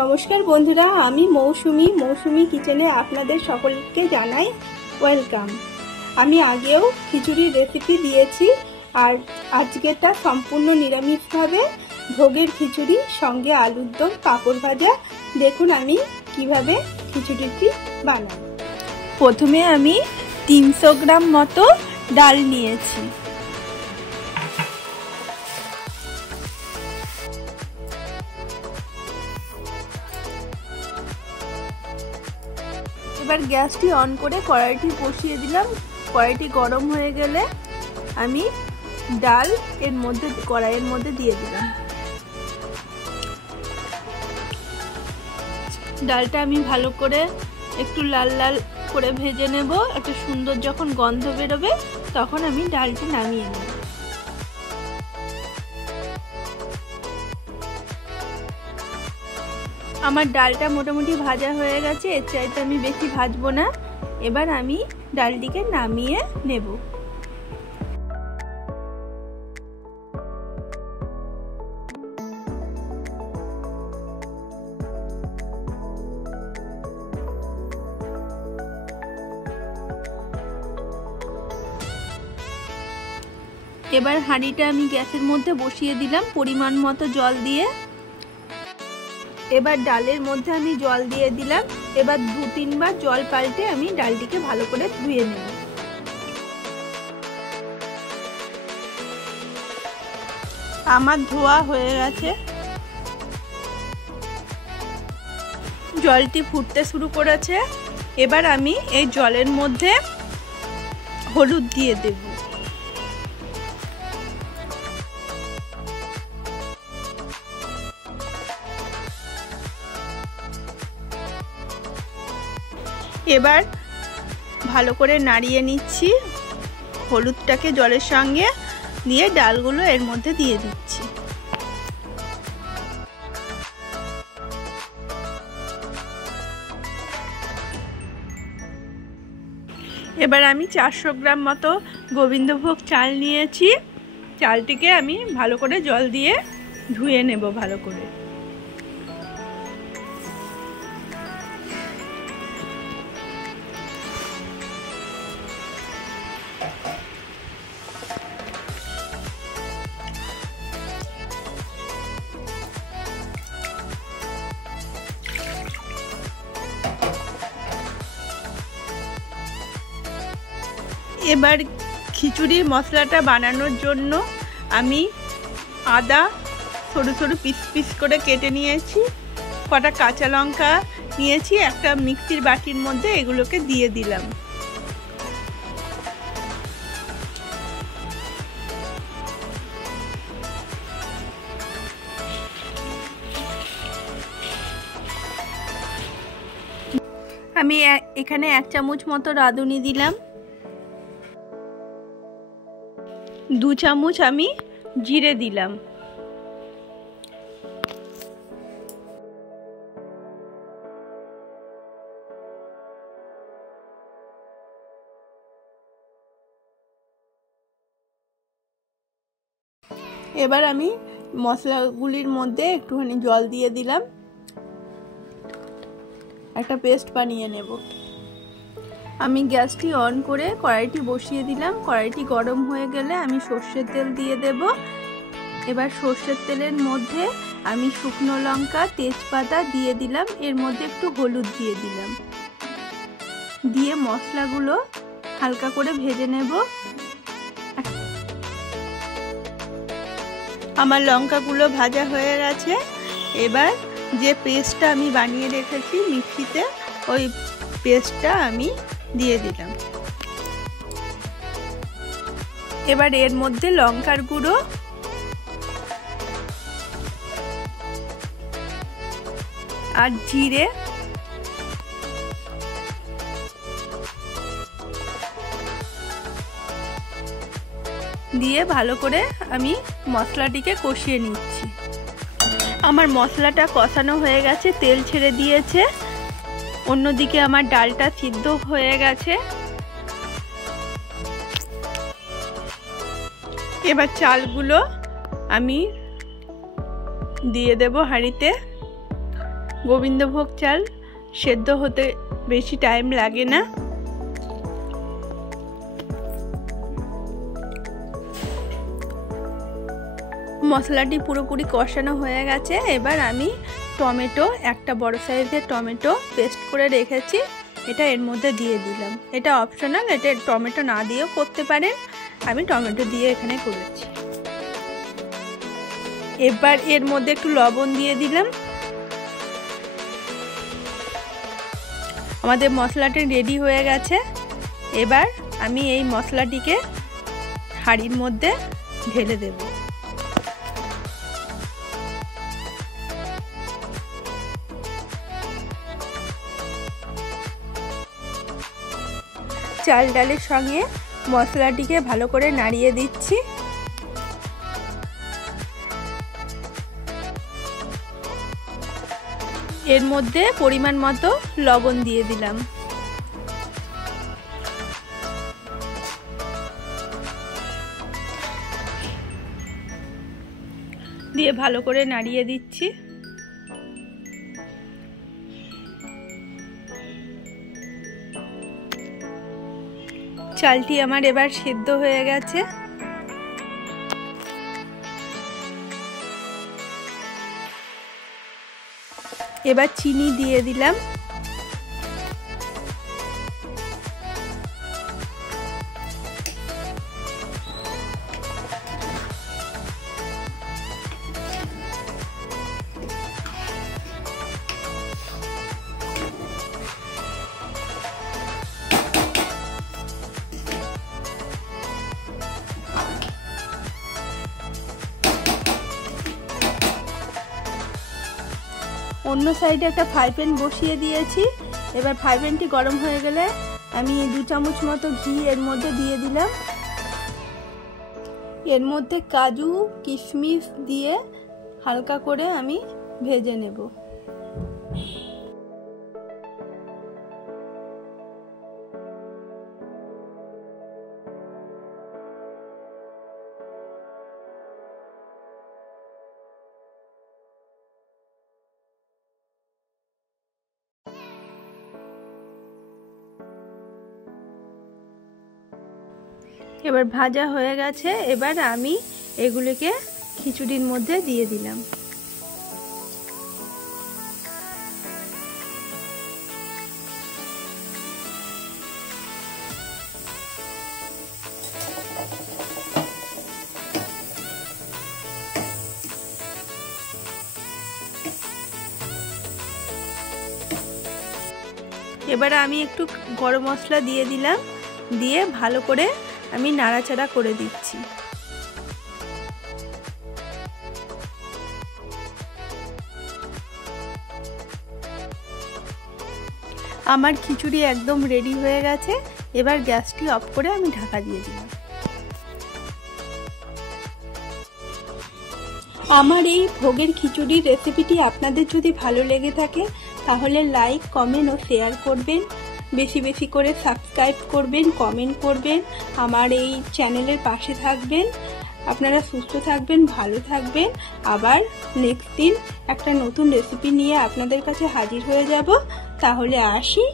নমস্কার বন্ধুরা, আমি মৌসুমি কিচেনে আপনাদের সকলকে জানাই ওয়েলকাম। আমি আগেও খিচুড়ির রেসিপি দিয়েছি, আর আজকেরটা সম্পূর্ণ নিরামিষভাবে ভোগের খিচুড়ি, সঙ্গে আলুর দম, পাঁপড় ভাজা। দেখুন আমি কিভাবে খিচুড়িটি বানাই। প্রথমে আমি 300 গ্রাম মতো ডাল নিয়েছি। এবার গ্যাসটি অন করে কড়াইটি বসিয়ে দিলাম। কড়াইটি গরম হয়ে গেলে আমি ডাল কড়াইয়ের মধ্যে দিয়ে দিলাম। ডালটা আমি ভালো করে একটু লাল লাল করে ভেজে নেব। একটা সুন্দর যখন গন্ধ বেরোবে তখন আমি ডালটি নামিয়ে নেব। আমার ডালটা মোটামুটি ভাজা হয়ে গেছে, এর চাইতে আমি বেশি ভাজবো না। এবার আমি ডালটিকে নামিয়ে নেব। এবার হাঁড়িটা আমি গ্যাসের মধ্যে বসিয়ে দিলাম পরিমাণ মতো জল দিয়ে। এবার ডালের মধ্যে আমি জল দিয়ে দিলাম। এবার 2-3 বার জল পাল্টে আমি ডালটিকে ভালো করে ধুয়ে নেব। আমার ধোয়া হয়ে গেছে। জলটি ফুটতে শুরু করেছে। এবার আমি এই জলের মধ্যে হলুদ দিয়ে দেব। এবার ভালো করে নাড়িয়ে নিচ্ছি। হলুদটাকে জলের সঙ্গে দিয়ে ডালগুলো এর মধ্যে দিয়ে দিচ্ছি। এবার আমি 400 গ্রাম মতো গোবিন্দভোগ চাল নিয়েছি। চালটিকে আমি ভালো করে জল দিয়ে ধুয়ে নেব ভালো করে। এবার খিচুড়ির মশলাটা বানানোর জন্য আমি আদা সরু সরু পিস করে কেটে নিয়েছি, কটা কাঁচা লঙ্কা নিয়েছি, একটা মিক্সির বাটির মধ্যে এগুলোকে দিয়ে দিলাম। আমি এখানে 1 চামচ মতো রাঁধুনি দিলাম। 2 চামচ আমি জিরে দিলাম। এবার আমি মশলাগুলির মধ্যে একটুখানি জল দিয়ে দিলাম। একটা পেস্ট বানিয়ে নেব। আমি গ্যাসটি অন করে কড়াইটি বসিয়ে দিলাম। কড়াইটি গরম হয়ে গেলে আমি সর্ষের তেল দিয়ে দেব। এবার সর্ষের তেলের মধ্যে আমি শুকনো লঙ্কা, তেজপাতা দিয়ে দিলাম। এর মধ্যে একটু হলুদ দিয়ে দিলাম। দিয়ে মশলাগুলো হালকা করে ভেজে নেব। আমার লঙ্কাগুলো ভাজা হয়ে গেছে। এবার যে পেস্টটা আমি বানিয়ে রেখেছি মিক্সিতে, ওই পেস্টটা আমি দিয়ে দিলাম। এবার এর মধ্যে লঙ্কার গুঁড়ো আর জিরে দিয়ে ভালো করে আমি মশলাটিকে কষিয়ে নিচ্ছি। আমার মশলাটা কষানো হয়ে গেছে, তেল ছেড়ে দিয়েছে। অন্যদিকে আমার ডালটা সিদ্ধ হয়ে গেছে। এবার চালগুলো আমি দিয়ে দেব হাঁড়িতে। গোবিন্দভোগ চাল সেদ্ধ হতে বেশি টাইম লাগে না। মশলাটি পুরোপুরি কষানো হয়ে গেছে। এবার আমি টমেটো, একটা বড় সাইজের টমেটো পেস্ট করে রেখেছি, এটা এর মধ্যে দিয়ে দিলাম। এটা অপশনাল, এটা টমেটো না দিয়েও করতে পারেন, আমি টমেটো দিয়ে এখানে করেছি। এবার এর মধ্যে একটু লবণ দিয়ে দিলাম। আমাদের মশলাটি রেডি হয়ে গেছে। এবার আমি এই মশলাটিকে হাঁড়ির মধ্যে ঢেলে দেব। চাল ডালের সঙ্গে মশলাটিকে ভালো করে নাড়িয়ে দিচ্ছি। এর মধ্যে পরিমাণ মতো লবণ দিয়ে দিলাম। দিয়ে ভালো করে নাড়িয়ে দিচ্ছি। চালটি আমার এবার সেদ্ধ হয়ে গেছে। এবার চিনি দিয়ে দিলাম। অন্য সাইডে একটা ফ্রাই প্যান বসিয়ে দিয়েছি। এবার ফ্রাই প্যানটি গরম হয়ে গেলে আমি 2 চামচ মতো ঘি এর মধ্যে দিয়ে দিলাম। এর মধ্যে কাজু কিশমিশ দিয়ে হালকা করে আমি ভেজে নেব। এবার ভাজা হয়ে গেছে। এবার আমি এগুলিকে খিচুড়ির মধ্যে দিয়ে দিলাম। এবার আমি একটু গরম মশলা দিয়ে দিলাম, দিয়ে ভালো করে আমি নাড়াচাড়া করে দিচ্ছি। আমার খিচুড়ি একদম রেডি হয়ে গেছে। এবার গ্যাসটি অফ করে আমি ঢাকা দিয়ে দিলাম। আমার এই ভোগের খিচুড়ির রেসিপিটি আপনাদের যদি ভালো লেগে থাকে তাহলে লাইক, কমেন্ট ও শেয়ার করবেন। বেশি বেশি করে সাবস্ক্রাইব করবেন, কমেন্ট করবেন, আমার এই চ্যানেলের পাশে থাকবেন। আপনারা সুস্থ থাকবেন, ভালো থাকবেন। আবার নেক্সট দিন একটা নতুন রেসিপি নিয়ে আপনাদের কাছে হাজির হয়ে যাব। তাহলে আসি।